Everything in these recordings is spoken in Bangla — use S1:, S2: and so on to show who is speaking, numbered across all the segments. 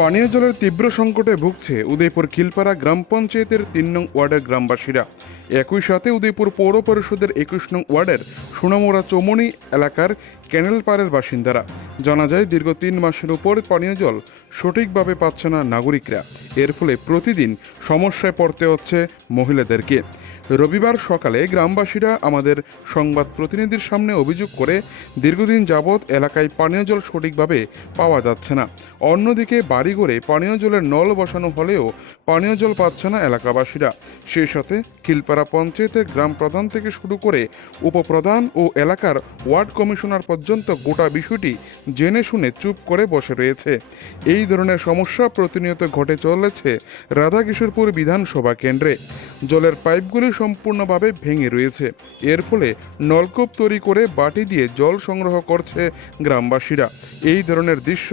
S1: পানীয় জলের তীব্র সংকটে ভুগছে উদয়পুর খিলপাড়া গ্রাম পঞ্চায়েতের তিন নং ওয়ার্ডের গ্রামবাসীরা। একই সাথে উদয়পুর পৌর পরিষদের একুশ নং ওয়ার্ডের সোনামোড়া চৌমনি এলাকার ক্যানেল পাড়ের বাসিন্দারা। জানা যায়, দীর্ঘ তিন মাসের উপর পানীয় জল সঠিকভাবে পাচ্ছে না নাগরিকরা। এর ফলে প্রতিদিন সমস্যায় পড়তে হচ্ছে মহিলাদেরকে। রবিবার সকালে গ্রামবাসীরা আমাদের সংবাদ প্রতিনিধির সামনে অভিযোগ করে, দীর্ঘদিন যাবৎ এলাকায় পানীয় জল সঠিকভাবে পাওয়া যাচ্ছে না। অন্যদিকে বাড়িঘরে পানীয় জলের নল বসানো হলেও পানীয় জল পাচ্ছে না এলাকাবাসীরা। সেই সাথে খিলপাড়া পঞ্চায়েতের গ্রাম প্রধান থেকে শুরু করে উপপ্রধান ও এলাকার ওয়ার্ড কমিশনার পর্যন্ত গোটা বিষয়টি জেনে শুনে চুপ করে বসে রয়েছে। এই ধরনের সমস্যা প্রতিনিয়ত ঘটে চলেছে রাধাকিশোরপুর বিধানসভা কেন্দ্রে। জলের পাইপগুলি সম্পূর্ণভাবে ভেঙে রয়েছে। এর ফলে নলকূপ তৈরি করে বাটি দিয়ে জল সংগ্রহ করছে গ্রামবাসীরা। এই ধরনের দৃশ্য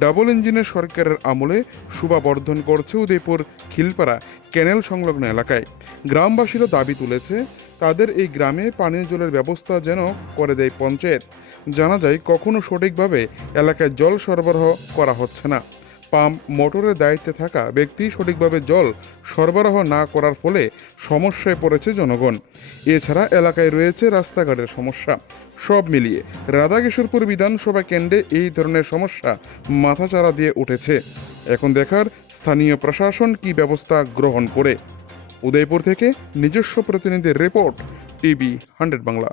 S1: ডাবল ইঞ্জিনের সরকারের আমলে শোভাবর্ধন করছে উদয়পুর খিলপাড়া ক্যানেল সংলগ্ন এলাকায়। গ্রামবাসীরা দাবি তুলেছে, তাদের এই গ্রামে পানীয় জলের ব্যবস্থা যেন করে দেয় পঞ্চায়েত। জানা যায়, কখনো সঠিকভাবে এলাকায় জল সরবরাহ করা হচ্ছে না। পাম্প মোটরের দায়িত্বে থাকা ব্যক্তি সঠিকভাবে জল সরবরাহ না করার ফলে সমস্যায় পড়েছে জনগণ। এছাড়া এলাকায় রয়েছে রাস্তাঘাটের সমস্যা। সব মিলিয়ে রাধাকিশোরপুর বিধানসভা কেন্দ্রে এই ধরনের সমস্যা মাথাচাড়া দিয়ে উঠেছে। এখন দেখার স্থানীয় প্রশাসন কি ব্যবস্থা গ্রহণ করে। উদয়পুর থেকে নিজস্ব প্রতিনিধির রিপোর্ট, টিভি হান্ড্রেড বাংলা।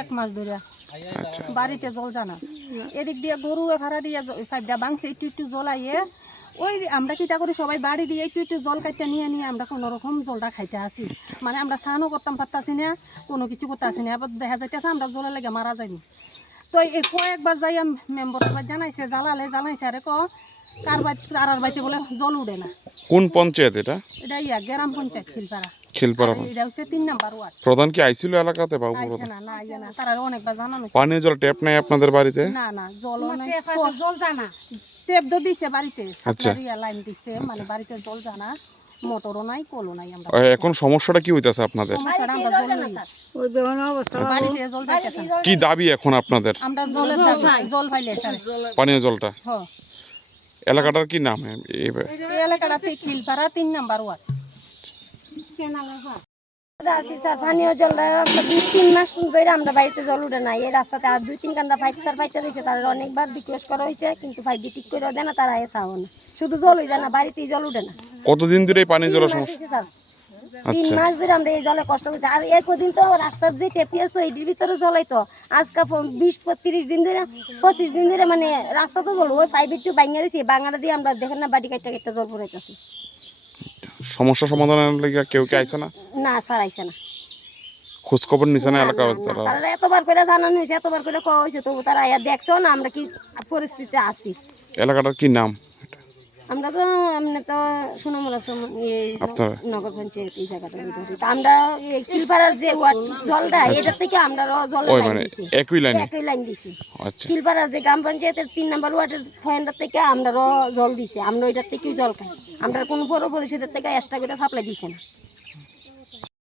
S2: এক মাস ধরে বাড়িতে জল জানা। এদিক দিয়ে গরু ভাড়া দিয়ে সাইডটা বাংছে একটু একটু জলাইয়ে ওই আমরা কিটা করি সবাই বাড়ি দিয়ে একটু একটু জল কাটতে নিয়ে নিয়ে আমরা কোনো রকম জলটা খাইতে আসি। মানে আমরা স্নানও করতাম পারতাছি না কোনো কিছু করতে আসি না। আবার দেখা যাইতেছে আমরা জলের লেগে মারা যাইনি। তো এই কয়েকবার যাই মেম্বার জানাইছে জ্বালালে জানাইছে আরে ক কার বাড়ি কারার বাড়িতে বলে জল উঠে না।
S1: কোন পঞ্চায়েত এটা?
S2: এটা ইয়া গ্রাম পঞ্চায়েত খিলপাড়া
S1: খিলপাড়া
S2: এটা হচ্ছে তিন নাম্বার ওয়ার্ড।
S1: প্রধান কি আইছিল এলাকাতে বা
S2: না না আইয়ে না। তারা অনেকবার জানানো
S1: পানীয় জল ট্যাপ নাই আপনাদের বাড়িতে?
S2: না না জল জল জানা। টেপ তো দিছে বাড়িতে।
S1: আচ্ছা।
S2: লাইন দিছে মানে বাড়িতে জল জানা মোটরও নাই কলও নাই আমরা।
S1: এখন সমস্যাটা কি হইতাছে আপনাদের?
S2: সমস্যাটা আমরা জল লই বাড়িতে জল যাইতেছে না।
S1: কি দাবি এখন আপনাদের?
S2: আমরা জলের জল পাইলে
S1: পানীয় জলটা? এলাকাটার কি নাম এই-
S2: এই এলাকাটাতে খিলপাড়া তিন নাম্বার ওয়ার্ড।
S3: আছি স্যার পানীয় জল দুই তিন মাস ধরে আমরা বাড়িতে জল উঠে না এই রাস্তাতে আর দুই তিন কান্দা পাইপ স্যার পাইপটা দিয়েছে তারা অনেকবার রিকোয়েস্ট করা হয়েছে কিন্তু পাইপটি ঠিক করে দেয় না তারা এসাও না। শুধু জল হয়ে যায় না বাড়িতেই জল উঠে না।
S1: কতদিন ধরে
S3: মাস
S1: সমস্যা?
S3: তিন
S1: আচ্ছা।
S3: মাস ধরে আমরা এই জলে কষ্ট করছি। আর এক দিন তো রাস্তার যে টেপি আসতো ভিতরে জলাই তো আজকে বিশ তিরিশ দিন ধরে পঁচিশ দিন ধরে মানে রাস্তা তো জল ওই পাইপ একটু বাঙ্গা দিয়েছি বাঙ্গাটা দিয়ে আমরা দেখেন না বাড়ি কাটটা কাটটা জল পড়াইতেছি।
S1: সমস্যা সমাধানের লেগে কেউ কি আইছে না?
S3: না স্যার আইছে না।
S1: খোঁজ খবর নিছে না এলাকা তারা
S3: এতবার করে জানানো হয়েছে এতবার করে কওয়া হয়েছে তবু তারা দেখছ না আমরা কি পরিস্থিতিতে আছি?
S1: এলাকাটার কি নাম?
S3: আমরা তো আমরা তো সোনামুলা নগর পঞ্চায়েত এই জায়গাটা তো আমরা কিলপাড়ার যে জলটা এটার থেকে আমরা জল
S1: একই
S3: লাইন
S1: মানে একই লাইন
S3: দিছি।
S1: আচ্ছা।
S3: কিলপাড়ার যে গ্রাম পঞ্চায়েতের তিন নম্বর ওয়ার্ডের পয়েন্টের থেকে আমরা জল দিছি। আমরা ওইটার থেকেই জল খাই। আমরা কোনো বড় পরিষদের থেকে এক্সট্রা করে সাপ্লাই দিছে না।